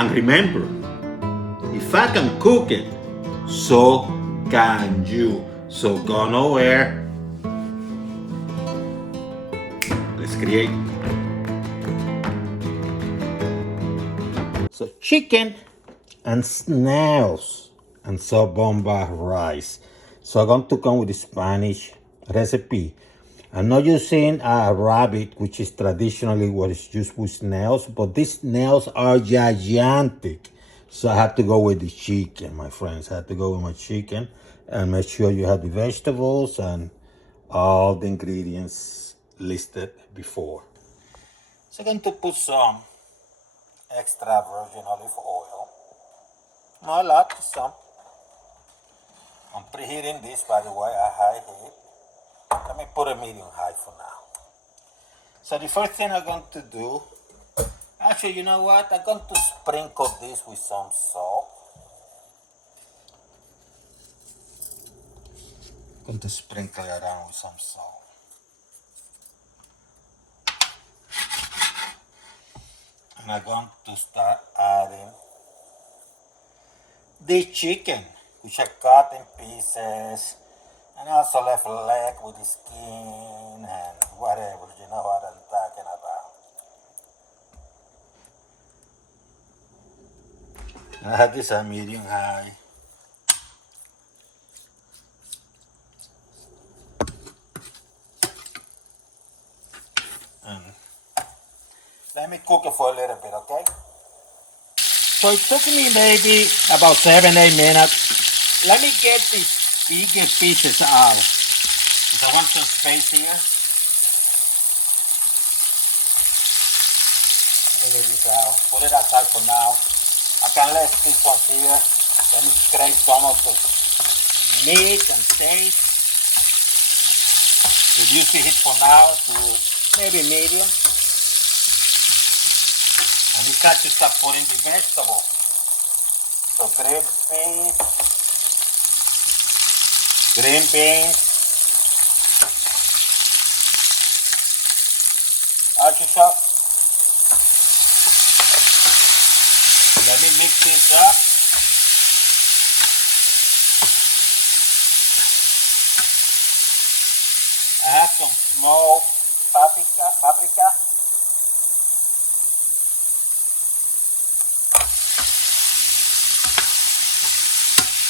And remember, if I can cook it, so can you. So go nowhere. Let's create. So chicken and snails and so bomba rice. So I'm going to come with the Spanish recipe. I'm not using a rabbit, which is traditionally what is used with snails, but these snails are gigantic. So I had to go with the chicken, my friends. I had to go with my chicken and make sure you have the vegetables and all the ingredients listed before. So I'm going to put some extra virgin olive oil. Not a lot, just some. I'm preheating this, by the way, at high heat. Let me put a medium high for now. So the first thing I'm going to do, actually, you know what? I'm going to sprinkle this with some salt. I'm going to sprinkle it around with some salt. And I'm going to start adding the chicken, which I cut in pieces. And also left leg with the skin and whatever, you know what I'm talking about. I have this at medium high. And let me cook it for a little bit, okay? So it took me maybe about 7-8 minutes. Let me get these bigger pieces out. Because I want some space here. Let me get this out. Put it aside for now. I can let this one here. Let me scrape some of the meat and taste. Reduce the heat for now to maybe medium. And it's time to start putting the vegetables. So grilled fish, green beans, artichoke. Let me mix things up. I have some small paprika.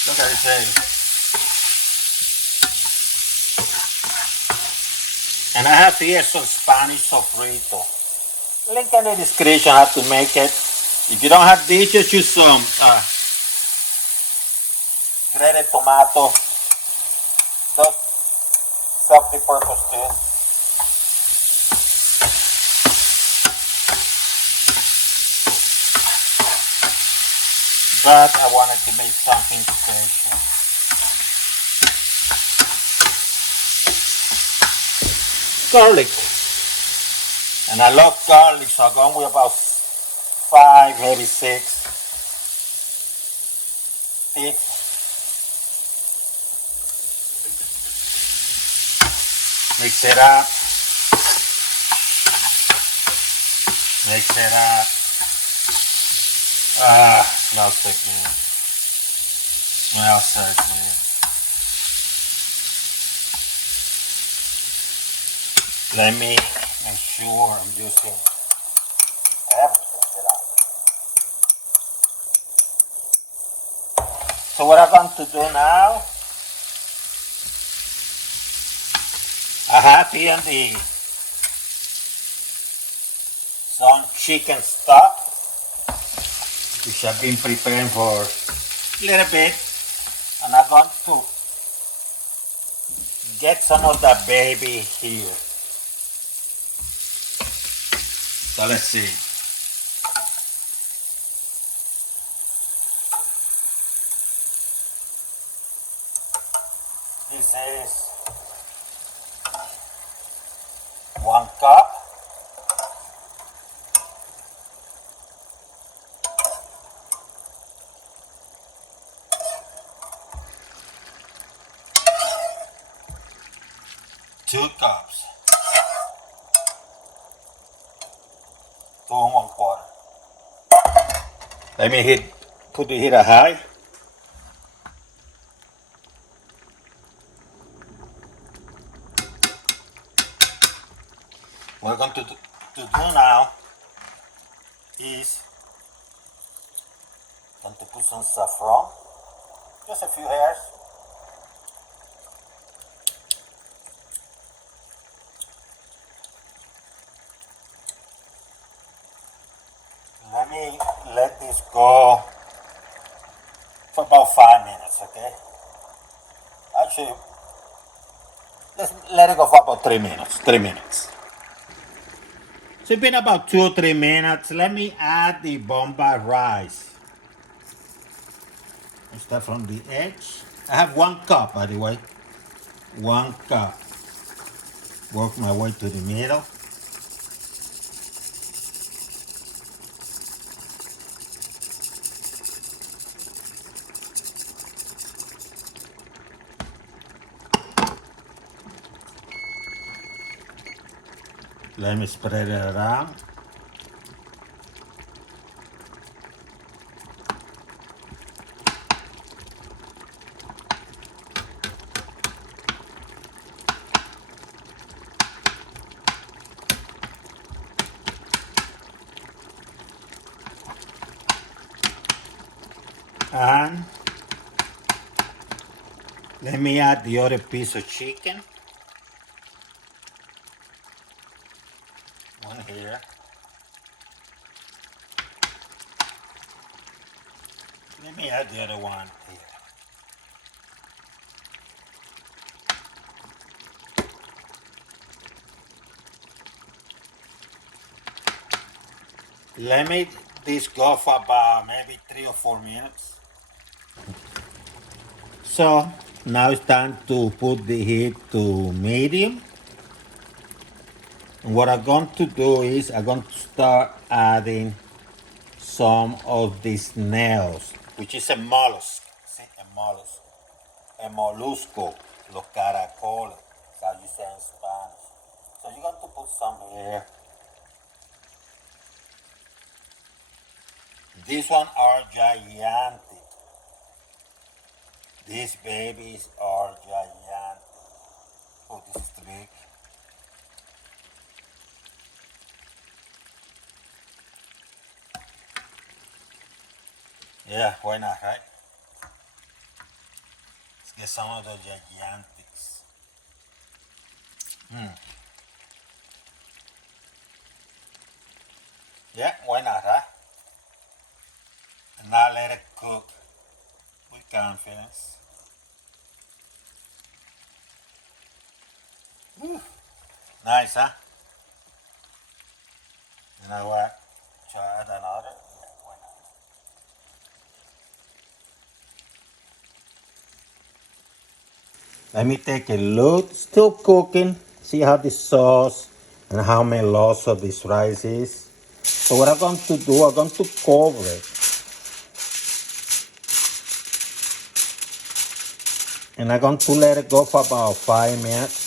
Look at this thing. And I have here some Spanish sofrito. Link in the description how to make it. If you don't have this, just use some grated tomato. Those serve the purpose too. But I wanted to make something special. Garlic. And I love garlic, so I'm going with about 5, maybe 6 teeth. Mix it up. Mix it up. Smells so good. Smells so good. Let me make sure I'm using everything. So what I'm going to do now, I have here some chicken stock, which I've been preparing for a little bit, and I'm going to get some of that baby here. So let's see. This is 1 cup. Two cups. 2 1/4. Let me put the heater high. What we're going to do now is going to put some saffron, just a few hairs. Let me let this go for about 5 minutes, okay? Actually, let's let it go for about 3 minutes. 3 minutes. So it's been about 2 or 3 minutes. Let me add the bomba rice. I start from the edge. I have 1 cup, by the way. 1 cup. Work my way to the middle. Let me spread it around. And let me add the other piece of chicken. One here. Let me add the other one here. Let me this go for about maybe 3 or 4 minutes. So now it's time to put the heat to medium. And what I'm going to do is I'm going to start adding some of the snails, which is a mollusk. See, a mollusk. A molusco, los caracoles, as how you say in Spanish. So you're going to put some here. These ones are gigantic. These babies are gigantic. Oh, this is too big. Yeah, why not, right? Let's get some of the gigantics. Yeah, why not, right? And now let it cook with confidence. Nice, huh? You know what? Shall I add another? Yeah, why not? Let me take a look. Still cooking. See how the sauce and how meloso this rice is. So what I'm going to do, I'm going to cover it. And I'm going to let it go for about 5 minutes.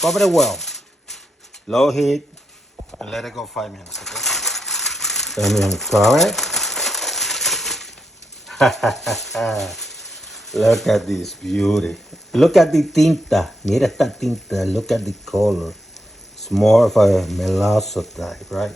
Cover it well. Low heat. And let it go 5 minutes, okay? Let me uncover it. Look at this beauty. Look at the tinta. Mira esta tinta. Look at the color. It's more of a meloso type, right?